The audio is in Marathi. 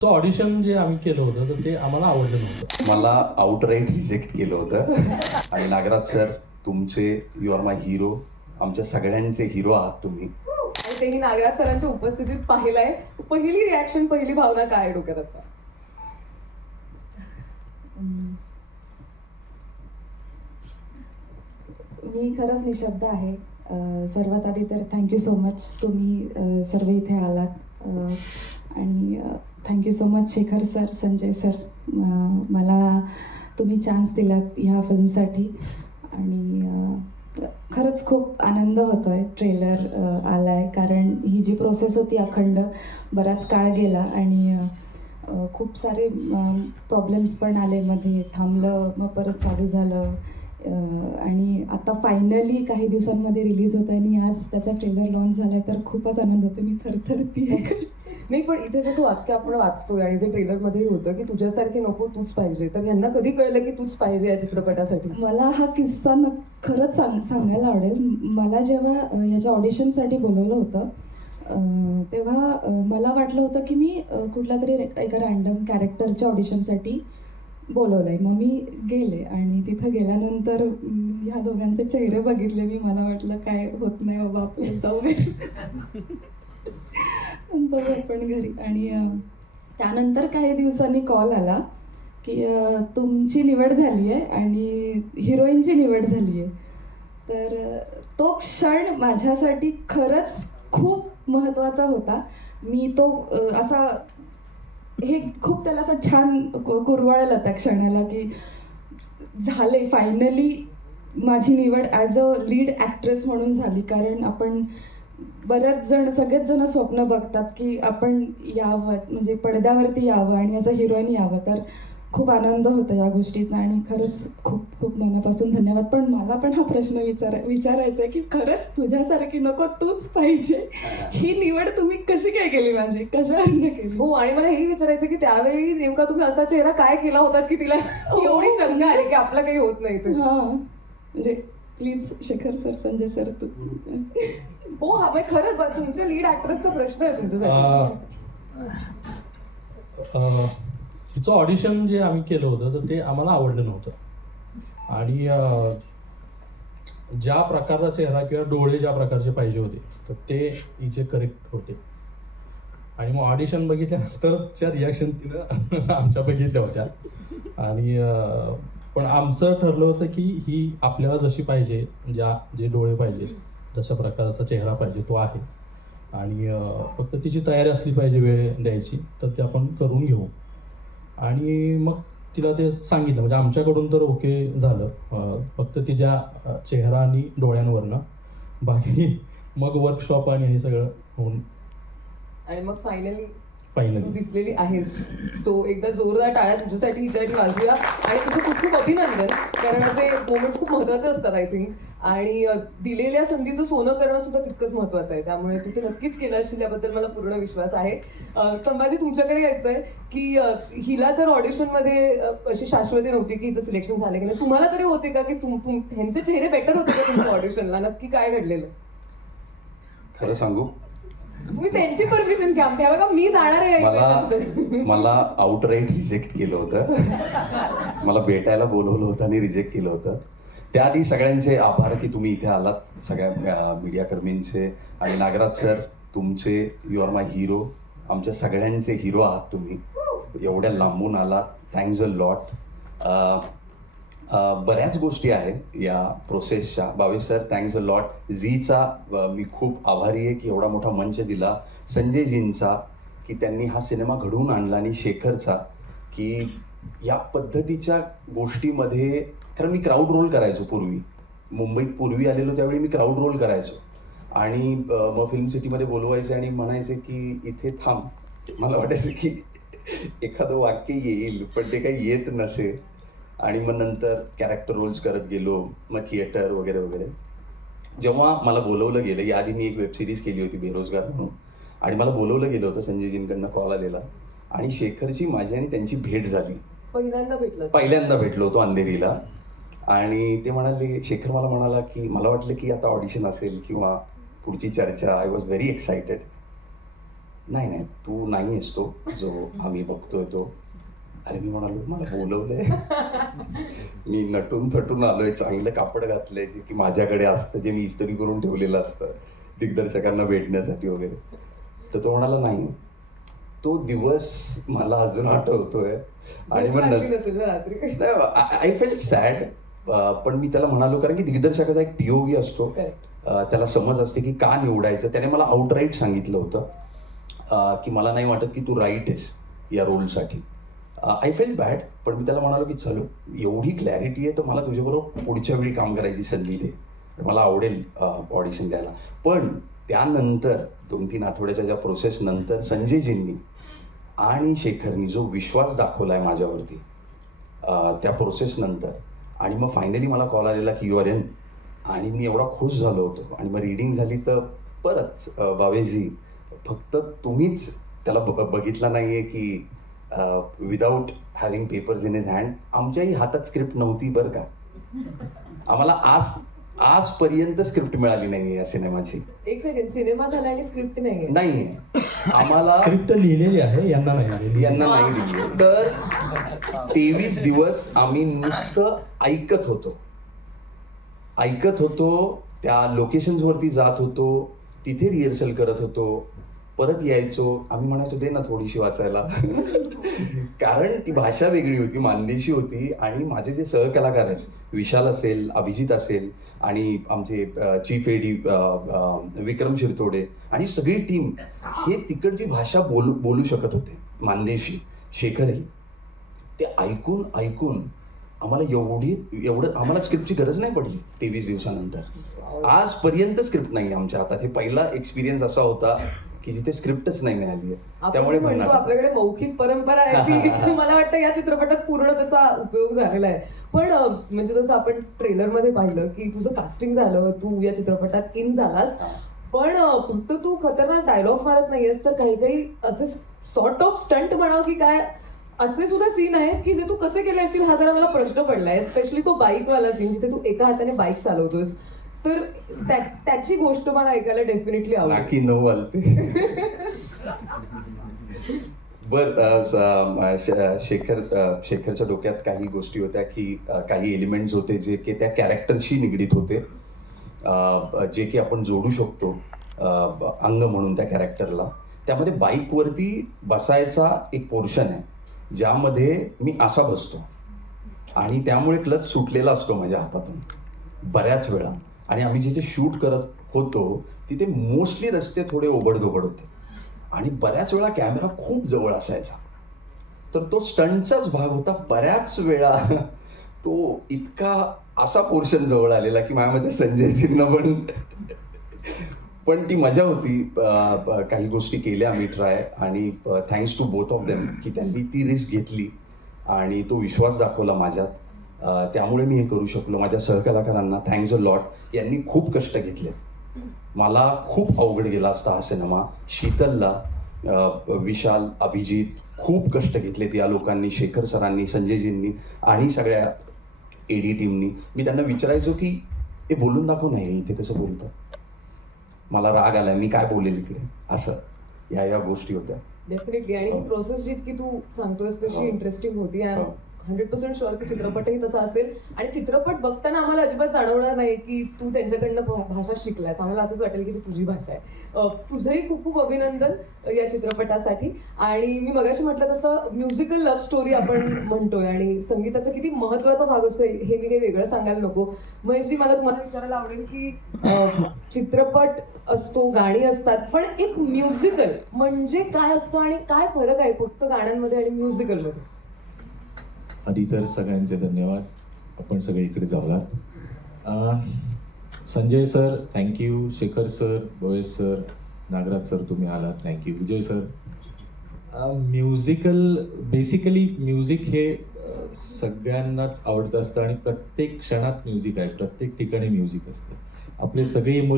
ऑडिशन जे आम्ही केलं होतं तर ते आम्हाला आवडलं नव्हतं. मला आउटराईट रिजेक्ट केलं होतं. आणि नागराज सर, तुमचे यू आर माय हिरो, आमच्या सगळ्यांचे हिरो आहात तुम्ही. आणि तेही नागराज सरांच्या उपस्थितीत पाहिलंय. पहिली रिॲक्शन, पहिली भावना काय आहे डोक्यात आता? मी खरंच निशब्द आहे. सर्वात आधी तर थँक्यू सो मच, तुम्ही सर्व इथे आलात. आणि thank you so much Shekhar sir, Sanjay sir, मला तुम्ही चान्स दिलात ह्या फिल्मसाठी. आणि खरंच खूप आनंद होतो आहे. ट्रेलर आला आहे कारण ही जी प्रोसेस होती अखंड, बराच काळ गेला आणि खूप सारे प्रॉब्लेम्स पण आले, मध्ये थांबलं, मग परत चालू झालं. आणि आता फायनली काही दिवसांमध्ये रिलीज होत आहे आणि आज त्याचा ट्रेलर लॉन्च झाला आहे, तर खूपच आनंद होतो. मी थरथरती नाही, पण इथे जसं वाक्य आपण वाचतोय आणि जे ट्रेलरमध्ये होतं की तुझ्यासारखे नको, तूच पाहिजे, तर यांना कधी कळलं की तूच पाहिजे या चित्रपटासाठी? मला हा किस्सा खरंच सांगायला आवडेल. मला जेव्हा ह्याच्या ऑडिशनसाठी बोलवलं होतं तेव्हा मला वाटलं होतं की मी कुठल्या तरी एका रँडम कॅरेक्टरच्या ऑडिशनसाठी बोलवलं आहे. मग मी गेले आणि तिथं गेल्यानंतर ह्या दोघांचे चेहरे बघितले मी. मला वाटलं काय होत नाही बाबा, आपण जाऊ आपण घरी. आणि त्यानंतर काही दिवसांनी कॉल आला की तुमची निवड झाली आहे आणि हिरोईनची निवड झाली आहे. तर तो क्षण माझ्यासाठी खरंच खूप महत्त्वाचा होता. मी तो असा हे खूप त्याला असं छान कुरवाळलं त्या क्षणाला की झाले, फायनली माझी निवड ॲज अ लीड ॲक्ट्रेस म्हणून झाली. कारण आपण सगळेच जण स्वप्न बघतात की आपण यावं, म्हणजे पडद्यावरती यावं आणि असं हिरोईन यावं. तर खूप आनंद होतो या गोष्टीचा आणि खरंच खूप खूप मनापासून धन्यवाद. पण मला पण हा प्रश्न विचारायचा आहे की खरंच तुझ्यासारखी नको, तूच पाहिजे, ही निवड तुम्ही कशी काय केली, माझी कशावरनं केली? हो, आणि मला हेही विचारायचं की त्यावेळी नेमका तुम्ही असा चेहरा काय केला होता की तिला एवढी शंका आली की आपलं काही होत नाही ते? हां, म्हणजे please Shekhar sir, Sanjay sir, तू हो, हा म्हणजे खरंच तुमच्या लीड ॲक्ट्रेसचा प्रश्न आहे तुमच्यासाठी. तिचं ऑडिशन जे आम्ही केलं होतं तर ते आम्हाला आवडलं नव्हतं. आणि ज्या प्रकारचा चेहरा किंवा डोळे ज्या प्रकारचे पाहिजे होते तर ते हिचे करेक्ट होते. आणि मग ऑडिशन बघितल्यानंतरच्या रिॲक्शन तिनं आमच्या बघितल्या होत्या. आणि पण आमचं ठरलं होतं की ही आपल्याला जशी पाहिजे, जे डोळे पाहिजे, जशा प्रकारचा चेहरा पाहिजे तो आहे. आणि फक्त तिची तयारी असली पाहिजे वेळ द्यायची, तर ते आपण करून घेऊ. आणि मग तिला ते सांगितलं, म्हणजे आमच्याकडून तर ओके झालं. फक्त तिच्या चेहरा आणि डोळ्यांवरनं बाकी मग वर्कशॉप आणि हे सगळं होऊन आणि मग फायनली तू फायनली दिसलेली आहेस. सो एकदा जोरदार टाळ्या तुझ्यासाठी हिच्यासाठी वाजूया. आणि तुझं खूप खूप अभिनंदन, कारण असे मोमेंट्स खूप महत्त्वाचे असतात आय थिंक. आणि दिलेल्या संधीचं सोनं करणं सुद्धा तितकंच महत्त्वाचं आहे. त्यामुळे तू ते नक्कीच केलं असशील याबद्दल मला पूर्ण विश्वास आहे. संभाजी, तुमच्याकडे यायचं आहे की हिला तर ऑडिशनमध्ये अशी शाश्वती नव्हती की हिचं सिलेक्शन झालं की नाही. तुम्हाला तरी होते का की ह्यांचे चेहरे बेटर होते का तुमच्या ऑडिशनला? नक्की काय घडलेलं? खरं सांगू, तुम्ही त्यांची परमिशन घ्या. बघा, मी जाणार आहे. मला आउटराईट रिजेक्ट केलं होतं. मला भेटायला बोलवलं होतं आणि रिजेक्ट केलं होतं. त्याआधी सगळ्यांचे आभार की तुम्ही इथे आलात, सगळ्या मीडियाकर्मींचे. आणि नागराज सर, तुमचे यू आर माय हिरो, आमच्या सगळ्यांचे हिरो आहात तुम्ही. एवढ्या लांबून आलात, थँक्स अ लॉट. बऱ्याच गोष्टी आहेत या प्रोसेसच्या. Bavesh sir, thanks a lot. झीचा मी खूप आभारी आहे की एवढा मोठा मंच दिला. संजयजींचा की त्यांनी हा सिनेमा घडवून आणला. आणि शेखरचा की या पद्धतीच्या गोष्टीमध्ये, कारण मी क्राऊड रोल करायचो पूर्वी, मुंबईत आलेलो त्यावेळी मी क्राऊड रोल करायचो. आणि मग फिल्म सिटीमध्ये बोलवायचे आणि म्हणायचे की इथे थांब. मला वाटायचं की एखादं वाक्य येईल, पण ते काही येत नसे. आणि मग नंतर कॅरेक्टर रोल्स करत गेलो, मग थिएटर वगैरे वगैरे. जेव्हा मला बोलवलं गेलं, याआधी मी एक वेबसिरीज केली होती बेरोजगार म्हणून, आणि मला बोलवलं गेलं होतं, संजयजींकडनं कॉल आलेला आणि शेखरची माझी आणि त्यांची भेट झाली. पहिल्यांदा भेटलो होतो अंधेरीला. आणि ते म्हणाले, शेखर मला म्हणाला की मला वाटलं की आता ऑडिशन असेल किंवा पुढची चर्चा. I was very excited. नाही नाही तू नाही आहेस तो जो आम्ही बघतोय तो. अरे मी म्हणालो मला बोलवलंय. मी नटून थटून आलोय, चांगलं कापड घातलंय जे की माझ्याकडे असतं, जे मी इस्त्री करून ठेवलेलं असतं दिग्दर्शकांना भेटण्यासाठी वगैरे. तर तो म्हणाला नाही. तो दिवस मला अजून आठवतोय. आणि झोप मग लागली नसेल ना रात्री. I felt sad. पण मी त्याला म्हणालो, कारण की दिग्दर्शकाचा एक POV असतो, Correct. त्याला समज असते की का निवडायचं. त्याने मला आउटराईट सांगितलं होतं की मला नाही वाटत की तू राईट आहेस या रोलसाठी. I felt bad. पण मी त्याला म्हणालो की चलो एवढी क्लॅरिटी आहे तर मला तुझ्याबरोबर पुढच्या वेळी काम करायची संधी दे, मला आवडेल ऑडिशन द्यायला. पण त्यानंतर 2-3 आठवड्याच्या ज्या प्रोसेस नंतर संजयजींनी आणि शेखरनी जो विश्वास दाखवलाय माझ्यावरती त्या प्रोसेस नंतर, आणि मग फायनली मला कॉल आलेला की यू आर इन. आणि मी एवढा खुश झालो होतो. आणि मग रीडिंग झाली तर परत भावेशजी फक्त तुम्हीच त्याला बघितला नाहीये की without having papers in his hand. आमच्याही हातात स्क्रिप्ट नव्हती बरं का. आम्हाला आजपर्यंत स्क्रिप्ट मिळाली नाहीये या सिनेमाची. एक सेकंड, सिनेमा झाला आणि स्क्रिप्ट नाहीये. नाहीये आम्हाला. स्क्रिप्ट लिहिलेली आहे, यांना नाही दिलेली. यांना नाही दिली. तर 23 दिवस आम्ही नुसतं ऐकत होतो, त्या लोकेशन्स वरती जात होतो, तिथे रिहर्सल करत होतो, परत यायचो. आम्ही म्हणायचो दे ना थोडीशी वाचायला. कारण ती भाषा वेगळी होती, मानदेशी होती. आणि माझे जे सहकलाकार आहेत, विशाल असेल, अभिजित असेल, आणि आमचे चीफ एडी विक्रम शिरतोडे आणि सगळी टीम हे तिकडची भाषा बोलू शकत होते, मानदेशी. शेखरही ते ऐकून आम्हाला एवढं आम्हाला स्क्रिप्टची गरज नाही पडली 23 दिवसानंतर. आजपर्यंत स्क्रिप्ट नाही आमच्या हातात. हे पहिला एक्सपिरियन्स असा होता की जिथे स्क्रिप्टच नाही मिळाली. त्यामुळे म्हणतो आपल्याकडे मौखिक परंपरा आहे की मला वाटतं या चित्रपटात पूर्ण त्याचा उपयोग झालेला आहे. पण म्हणजे जसं आपण ट्रेलरमध्ये पाहिलं की तुझं कास्टिंग झालं, तू या चित्रपटात इन झालास, पण फक्त तू खतरनाक डायलॉग्स मारत नाहीयेस, तर काही काही असे सॉर्ट ऑफ स्टंट म्हणावं की काय असे सुद्धा सीन आहेत की जे तू कसे केले असतील हा जरा मला प्रश्न पडलाय. स्पेशली तो बाईकवाला सीन जिथे तू एका हाताने बाईक चालवतोस, तर त्याची गोष्ट मला ऐकायला डेफिनेटली आवडेल. नाकी नऊ आलते. बर शेखरच्या डोक्यात काही गोष्टी होत्या की काही एलिमेंट्स होते जे की त्या कॅरेक्टरशी निगडीत होते, जे की आपण जोडू शकतो अंग म्हणून त्या कॅरेक्टरला. त्यामध्ये बाईकवरती बसायचा एक पोर्शन आहे ज्यामध्ये मी असा बसतो आणि त्यामुळे क्लच सुटलेला असतो माझ्या हातातून बऱ्याच वेळा. आणि आम्ही जिथे शूट करत होतो तिथे मोस्टली रस्ते थोडे ओबडधोबड होते आणि बऱ्याच वेळा कॅमेरा खूप जवळ असायचा. तर तो स्टंटचाच भाग होता. बऱ्याच वेळा तो इतका असा पोर्शन जवळ आलेला की माझ्यामध्ये संजयजींना पण ती मजा होती. काही गोष्टी केल्या आम्ही ट्राय, आणि thanks to both of them की त्यांनी ती रिस्क घेतली आणि तो विश्वास दाखवला माझ्यात. त्यामुळे मी हे करू शकलो. माझ्या सहकलाकारांना थँक्स अ लॉट. यांनी खूप कष्ट घेतले. मला खूप अवघड गेला असता हा सिनेमा. शीतलला, विशाल, अभिजित खूप कष्ट घेतलेत या लोकांनी, शेखर सरांनी, संजयजींनी आणि सगळ्या एडी टीमनी. मी त्यांना विचारायचो की हे बोलून दाखव नाही, इथे कसं बोलतात, मला राग आलाय, मी काय बोलेल इकडे, असं या गोष्टी होत्या. डेफिनेटली. आणि ही प्रोसेस जितकी तू सांगतोयस तशी इंटरेस्टिंग होती. 100% शुअर की चित्रपटही तसा असेल. आणि चित्रपट बघताना आम्हाला अजिबात जाणवणार नाही की तू त्यांच्याकडनं भाषा शिकलायस. आम्हाला असंच वाटेल की ती तुझी भाषा आहे. तुझंही खूप खूप अभिनंदन या चित्रपटासाठी. आणि मी मगाशी म्हटलं तसं म्युझिकल लव्ह स्टोरी आपण म्हणतोय आणि संगीताचा किती महत्वाचा भाग असतो हे मी काही वेगळं सांगायला नको. महेशजी, मला तुम्हाला विचारायला आवडेल की चित्रपट असतो, गाणी असतात, पण एक म्युझिकल म्हणजे काय असतं आणि काय फरक आहे फक्त गाण्यांमध्ये आणि म्युझिकलमध्ये? आधी तर सगळ्यांचे धन्यवाद, आपण सगळे इकडे जाऊयात. Sanjay sir thank you, Shekhar sir, बोयस सर, नागराज सर तुम्ही आलात, thank you, Vijay sir. Musical basically music हे सगळ्यांनाच आवडतं असतं आणि प्रत्येक क्षणात म्युझिक आहे, प्रत्येक ठिकाणी म्युझिक असतं. आपले सगळे